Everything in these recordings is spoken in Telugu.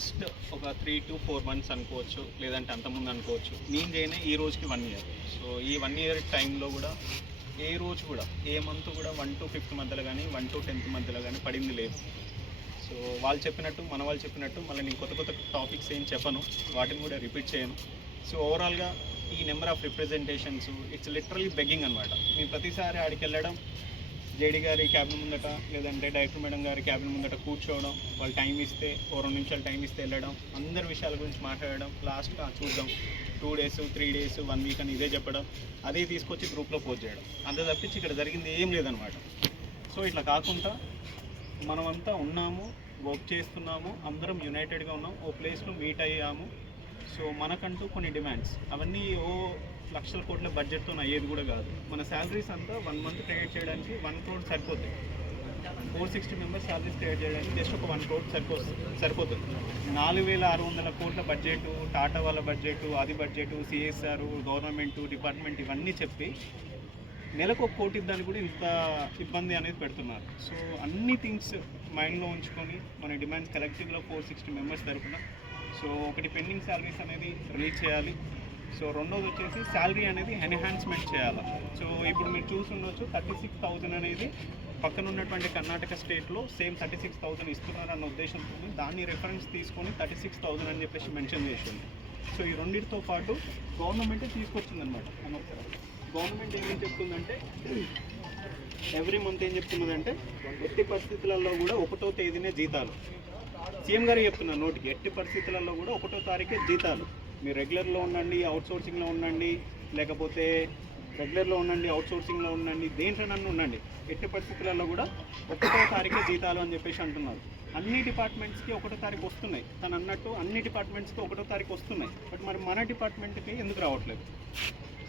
లాస్ట్ ఒక 3 to 4 months అనుకోవచ్చు, లేదంటే అంతకుముందు అనుకోవచ్చు. నేను చేయని ఈ రోజుకి 1 year. సో ఈ 1 year టైంలో కూడా ఏ రోజు కూడా ఏ మంత్ కూడా 1 to 5th మధ్యలో కానీ 1 to 10th మధ్యలో కానీ పడింది లేదు. సో వాళ్ళు చెప్పినట్టు మన వాళ్ళు చెప్పినట్టు మళ్ళీ నేను కొత్త కొత్త టాపిక్స్ ఏం చెప్పను, వాటిని కూడా రిపీట్ చేయను. సో ఓవరాల్గా ఈ number of representations it's literally begging అనమాట. మేము ప్రతిసారి ఆడికి వెళ్ళడం, జేడీ గారి క్యాబిన్ ముందట లేదంటే డైరెక్టర్ మేడం గారి క్యాబిన్ ముందట కూర్చోవడం, వాళ్ళు టైం ఇస్తే 2 నిమిషాలు టైం ఇస్తే వెళ్ళడం, అందరి విషయాల గురించి మాట్లాడడం, లాస్ట్గా చూద్దాం 2 days 3 days 1 week అని ఇదే చెప్పడం, అదే తీసుకొచ్చి గ్రూప్లో పోస్ట్ చేయడం, అంత తప్పించి ఇక్కడ జరిగింది ఏం లేదనమాట. సో ఇట్లా కాకుండా మనమంతా ఉన్నాము, వర్క్ చేస్తున్నాము, అందరం యునైటెడ్గా ఉన్నాం, ఓ ప్లేస్లో మీట్ అయ్యాము. సో మనకంటూ కొన్ని డిమాండ్స్, అవన్నీ లక్షల కోట్ల బడ్జెట్తో అయ్యేది కూడా కాదు. మన శాలరీస్ అంతా 1 month క్రియేట్ చేయడానికి 1 crore సరిపోతుంది. 460 members శాలరీస్ క్రియేట్ చేయడానికి జస్ట్ ఒక 1 crore సరిపోతుంది. 4600 కోట్ల బడ్జెట్, టాటా వాళ్ళ బడ్జెట్, అది బడ్జెట్, సిఎస్ఆర్, గవర్నమెంట్, డిపార్ట్మెంట్ ఇవన్నీ చెప్పి నెలకు 1 కోటి ఇద్దానికి కూడా ఇంత ఇబ్బంది అనేది పెడుతున్నారు. సో అన్ని థింగ్స్ మైండ్లో ఉంచుకొని మన డిమాండ్స్ కలెక్టివ్లో 460 members తరపున సో ఒకటి పెండింగ్ శాలరీస్ అనేది రిలీజ్ చేయాలి. సో రెండోది వచ్చేసి శాలరీ అనేది ఎన్హాన్స్మెంట్ చేయాలి. సో ఇప్పుడు మీరు చూసుండొచ్చు 36,000 అనేది పక్కన ఉన్నటువంటి కర్ణాటక స్టేట్లో సేమ్ 36,000 ఇస్తున్నారు అన్న ఉద్దేశంతో దాన్ని రెఫరెన్స్ తీసుకొని 36,000 అని చెప్పేసి మెన్షన్ చేసింది. సో ఈ రెండింటితో పాటు గవర్నమెంటే తీసుకొచ్చిందనమాట. గవర్నమెంట్ ఏం చెప్తుందంటే ఎవ్రీ మంత్ ఏం చెప్తున్నదంటే ఎట్టి పరిస్థితులలో కూడా 1వ తేదీనే జీతాలు. సీఎం గారు చెప్తున్నారు నోటికి, ఎట్టి పరిస్థితులలో కూడా 1వ తారీఖే జీతాలు. మీరు రెగ్యులర్లో ఉండండి, అవుట్సోర్సింగ్లో ఉండండి, లేకపోతే రెగ్యులర్లో ఉండండి, అవుట్సోర్సింగ్లో ఉండండి, దేంట్లోనన్నా ఉండండి, ఎట్టి పరిస్థితులలో కూడా 1వ తారీఖే జీతాలు అని చెప్పేసి అంటున్నారు. అన్ని డిపార్ట్మెంట్స్కి 1వ తారీఖు వస్తున్నాయి, తను అన్నట్టు అన్ని డిపార్ట్మెంట్స్కి 1వ తారీఖు వస్తున్నాయి. బట్ మరి మన డిపార్ట్మెంట్కి ఎందుకు రావట్లేదు?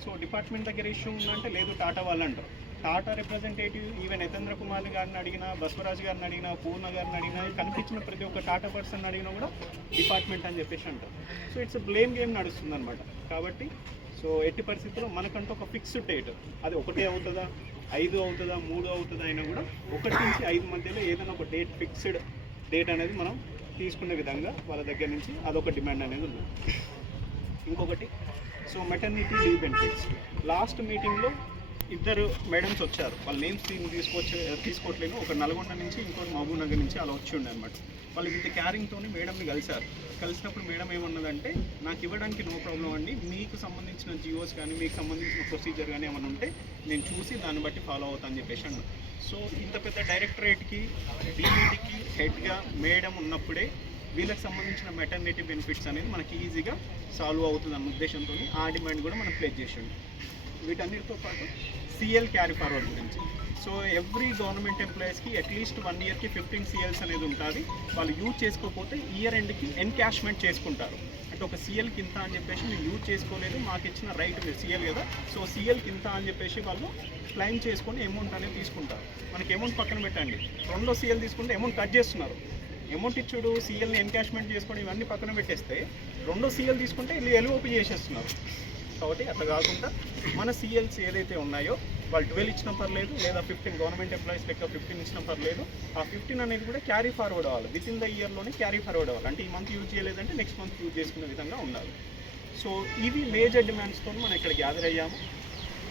సో డిపార్ట్మెంట్ దగ్గర ఇష్యూ ఉందంటే లేదు టాటా వాళ్ళు అంటారు. టాటా రిప్రజెంటేటివ్ ఈవెన్ యతేంద్ర కుమార్ గారిని అడిగినా, బసవరాజ్ గారిని అడిగినా, పూర్ణ గారిని అడిగినా, కనిపించిన ప్రతి ఒక్క టాటా పర్సన్ అడిగినా కూడా డిపార్ట్మెంట్ అని చెప్పేసి అంటారు. సో ఇట్స్ బ్లేమ్ గేమ్ నడుస్తుంది అనమాట. కాబట్టి సో ఎట్టి పరిస్థితుల్లో మనకంటూ ఒక ఫిక్స్డ్ డేట్, అది 1 అవుతుందా, 5 అవుతుందా, 3 అవుతుందా అయినా కూడా 1 నుంచి 5 మధ్యలో ఏదైనా ఒక డేట్, ఫిక్స్డ్ డేట్ అనేది మనం తీసుకునే విధంగా వాళ్ళ దగ్గర నుంచి అదొక డిమాండ్ అనేది ఉంది. ఇంకొకటి so maternity leave benefits. Last మీటింగ్లో 2 మేడమ్స్ వచ్చారు, వాళ్ళ నేమ్స్ తీసుకోవట్లేదు. ఒక నల్గొండ నుంచి, ఇంకోటి మహబూబ్ నగర్ నుంచి అలా వచ్చి ఉండే అనమాట. వాళ్ళు ఇంత క్యారింగ్తో మేడంని కలిసినప్పుడు మేడం ఏమన్నదంటే నాకు ఇవ్వడానికి నో ప్రాబ్లం అండి, మీకు సంబంధించిన జియోస్ కానీ మీకు సంబంధించిన ప్రొసీజర్ కానీ ఏమైనా ఉంటే నేను చూసి దాన్ని బట్టి ఫాలో అవుతా అని చెప్పేసి అన్నాను. సో ఇంత పెద్ద డైరెక్టరేట్కి, డీఈడికి హెడ్గా మేడం ఉన్నప్పుడే వీళ్ళకి సంబంధించిన మెటర్నిటీ బెనిఫిట్స్ అనేది మనకి ఈజీగా సాల్వ్ అవుతుంది అన్న ఉద్దేశంతో ఆ డిమాండ్ కూడా మనం ప్లేస్ చేసిండు. వీటన్నిటితో పాటు సిఎల్ క్యారీ ఫార్వర్డ్ గురించి. సో ఎవ్రీ గవర్నమెంట్ ఎంప్లాయీస్కి అట్లీస్ట్ 1 yearకి 15 CLs అనేది ఉంటుంది. వాళ్ళు యూజ్ చేసుకోకపోతే ఇయర్ ఎండ్కి ఎన్కాష్మెంట్ చేసుకుంటారు. అంటే ఒక CL కింద అని చెప్పేసి మీరు యూజ్ చేసుకోలేదు, మాకు ఇచ్చిన రైట్ మీరు CL కదా, సో CL కింద అని చెప్పేసి వాళ్ళు క్లెయిమ్ చేసుకొని అమౌంట్ అనేది తీసుకుంటారు. మనకి అమౌంట్ పక్కన పెట్టండి, 2 CL తీసుకుంటే అమౌంట్ కట్ చేస్తున్నారు. అమౌంట్ ఇచ్చుడు, CLని ఎన్కాష్మెంట్ చేసుకొని ఇవన్నీ పక్కన పెట్టేస్తే 2 CL తీసుకుంటే వీళ్ళు LOP చేసేస్తున్నారు. కాబట్టి అట్లా కాకుండా మన CLs ఏదైతే ఉన్నాయో వాళ్ళు 12 ఇచ్చినా పర్లేదు, లేదా 15 గవర్నమెంట్ ఎంప్లాయీస్ లెక్క 15 ఇచ్చినా పర్లేదు, ఆ 15 అనేది కూడా క్యారీ ఫార్వర్డ్ అవ్వాలి. వితిన్ ద ఇయర్లోనే క్యారీ ఫార్వర్డ్ అవ్వాలి. అంటే ఈ మంత్ యూజ్ చేయలేదంటే నెక్స్ట్ మంత్ యూజ్ చేసుకునే విధంగా ఉండాలి. సో ఇవి మేజర్ డిమాండ్స్తో మనం ఇక్కడ గ్యాదర్ అయ్యాము.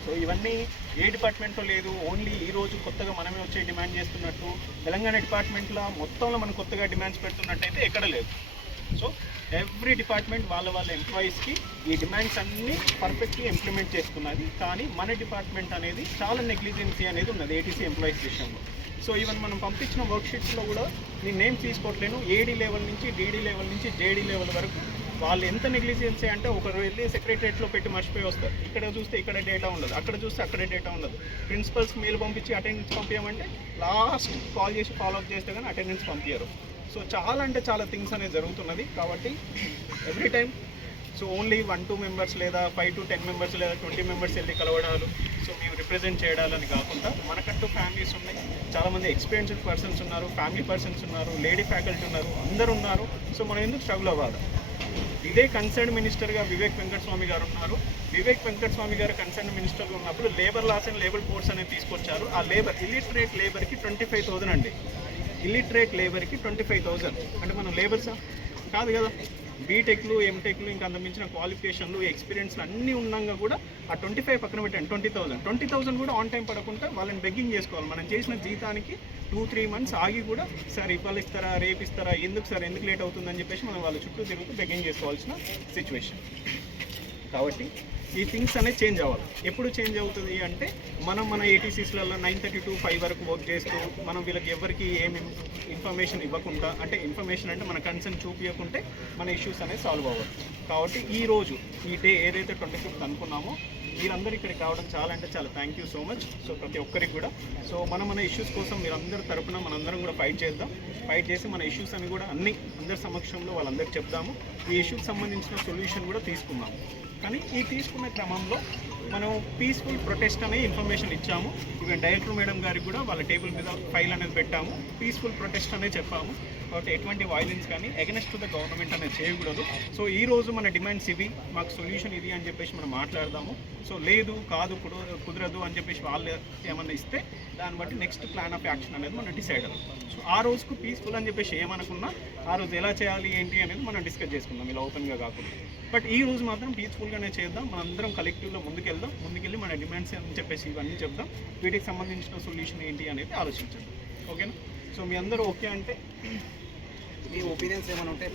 సో ఇవన్నీ ఏ డిపార్ట్మెంట్లో లేదు, ఓన్లీ ఈరోజు కొత్తగా మనమే వచ్చే డిమాండ్ చేస్తున్నట్టు తెలంగాణ డిపార్ట్మెంట్లో మొత్తంలో మనం కొత్తగా డిమాండ్స్ పెడుతున్నట్టయితే ఎక్కడ లేదు. సో ఎవ్రీ డిపార్ట్మెంట్ వాళ్ళ ఎంప్లాయీస్కి ఈ డిమాండ్స్ అన్నీ పర్ఫెక్ట్గా ఇంప్లిమెంట్ చేసుకున్నది. కానీ మన డిపార్ట్మెంట్ అనేది చాలా నెగ్లిజెన్సీ అనేది ఉన్నది ఏటీసీ ఎంప్లాయీస్ విషయంలో. సో ఈవెన్ మనం పంపించిన వర్క్షీట్స్లో కూడా నేను నేమ్ తీసుకోవట్లేను, ఏడీ లెవెల్ నుంచి డీడీ లెవెల్ నుంచి జేడీ లెవెల్ వరకు వాళ్ళు ఎంత నెగ్లిజెన్సీ అంటే ఒకరు వెళ్ళి సెక్రటరియట్లో పెట్టి మర్చిపోయి వస్తారు. ఇక్కడ చూస్తే ఇక్కడ డేటా ఉండదు, అక్కడ చూస్తే అక్కడే డేటా ఉండదు. ప్రిన్సిపల్స్ మెయిల్ పంపించి అటెండెన్స్ పంపించమంటే లాస్ట్ కాల్ చేసి ఫాలోఅప్ చేస్తే కానీ అటెండెన్స్ పంపించరు. సో చాలా అంటే చాలా థింగ్స్ అనేది జరుగుతున్నది. కాబట్టి every time so only 1-2 members లేదా 5 to 10 members లేదా 20 members వెళ్ళి కలవడాలు, సో మేము రిప్రజెంట్ చేయడాలని కాకుండా మనకంటూ ఫ్యామిలీస్ ఉన్నాయి, చాలామంది ఎక్స్పీరియన్స్డ్ పర్సన్స్ ఉన్నారు, ఫ్యామిలీ పర్సన్స్ ఉన్నారు, లేడీ ఫ్యాకల్టీ ఉన్నారు, అందరూ ఉన్నారు. సో మనం ఎందుకు స్ట్రగుల్ అవ్వాలి? ఇదే కన్సర్న్ మినిస్టర్గా వివేక్ వెంకటస్వామి గారు ఉన్నారు. వివేక్ వెంకటస్వామి గారు కన్సర్న్ మినిస్టర్గా ఉన్నప్పుడు labour laws and labour codes అనేది తీసుకొచ్చారు. ఆ ఇల్లిటరేట్ లేబర్కి 25,000 అండి. ఇల్లిటరేట్ లేబర్కి 25,000 అంటే మనం లేబర్సా? కాదు కదా. బీటెక్లు, ఎంటెక్లు, ఇంకా అంతమించిన క్వాలిఫికేషన్లు, ఎక్స్పీరియన్స్లు అన్నీ ఉన్నాక కూడా ఆ 25 పక్కన పెట్టండి, 20,000 కూడా ఆన్ టైం పడకుండా వాళ్ళని బెగ్గింగ్ చేసుకోవాలి. మనం చేసిన జీతానికి 2-3 మంత్స్ ఆగి కూడా సార్ ఇవాళ ఇస్తారా, రేపు ఇస్తారా, ఎందుకు సార్, ఎందుకు లేట్ అవుతుందని చెప్పేసి మనం వాళ్ళ చుట్టూ తిరుగుతూ బెగ్గింగ్ చేసుకోవాల్సిన సిచ్యువేషన్. కాబట్టి ఈ థింగ్స్ అనేది చేంజ్ అవ్వాలి. ఎప్పుడు చేంజ్ అవుతుంది అంటే మనం మన ఏటీసీస్లలో 9:30 to 5 వరకు వర్క్ చేస్తూ మనం వీళ్ళకి ఎవరికి ఏమి ఇన్ఫర్మేషన్ ఇవ్వకుండా, అంటే ఇన్ఫర్మేషన్ అంటే మన కన్సర్న్ చూపించకుంటే మన ఇష్యూస్ అనేది సాల్వ్ అవ్వదు. కాబట్టి ఈ రోజు ఈ డే ఏదైతే 25th అనుకున్నామో మీరందరూ ఇక్కడికి రావడం చాలా అంటే చాలా thank you so much. So ప్రతి ఒక్కరికి కూడా సో మన ఇష్యూస్ కోసం మీరందరి తరపున మనందరం కూడా ఫైట్ చేద్దాం. ఫైట్ చేసి మన ఇష్యూస్ అని కూడా అందరి సమక్షంలో వాళ్ళందరికీ చెప్దాము. ఈ ఇష్యూకి సంబంధించిన సొల్యూషన్ కూడా తీసుకున్నాము. కానీ ఈ తీసుకునే క్రమంలో మనం పీస్ఫుల్ ప్రొటెస్ట్ అనే ఇన్ఫర్మేషన్ ఇచ్చాము. ఈవెన్ డైరెక్టర్ మేడం గారికి కూడా వాళ్ళ టేబుల్ మీద ఫైల్ అనేది పెట్టాము. పీస్ఫుల్ ప్రొటెస్ట్ అనే చెప్పాము. కాబట్టి ఎటువంటి వైలెన్స్ కానీ అగెన్స్ట్ టు ద గవర్నమెంట్ అనేది చేయకూడదు. సో ఈ రోజు మన డిమాండ్స్ ఇవి, మాకు సొల్యూషన్ ఇది అని చెప్పేసి మనం మాట్లాడదాము. సో లేదు కాదు కుదరదు అని చెప్పేసి వాళ్ళు ఏమన్నా ఇస్తే దాన్ని బట్టి నెక్స్ట్ ప్లాన్ ఆఫ్ యాక్షన్ అనేది మనం డిసైడ్ అవుతాం. సో ఆ రోజుకు పీస్ఫుల్ అని చెప్పేసి ఏమనుకున్నా ఆ రోజు ఎలా చేయాలి ఏంటి అనేది మనం డిస్కస్ చేసుకుందాం ఇలా ఓపెన్గా కాకుండా. బట్ ఈ రోజు మాత్రం పీస్ఫుల్గానే చేద్దాం. మనందరం కలెక్టివ్లో ముందుకెళ్ళి మన డిమాండ్స్ అని చెప్పేసి ఇవన్నీ చెప్దాం. వీటికి సంబంధించిన సొల్యూషన్ ఏంటి అనేది ఆలోచించండి. ఓకేనా? సో మీ అందరూ ఓకే అంటే మీ ఒపీనియన్స్ ఏమైనా ఉంటే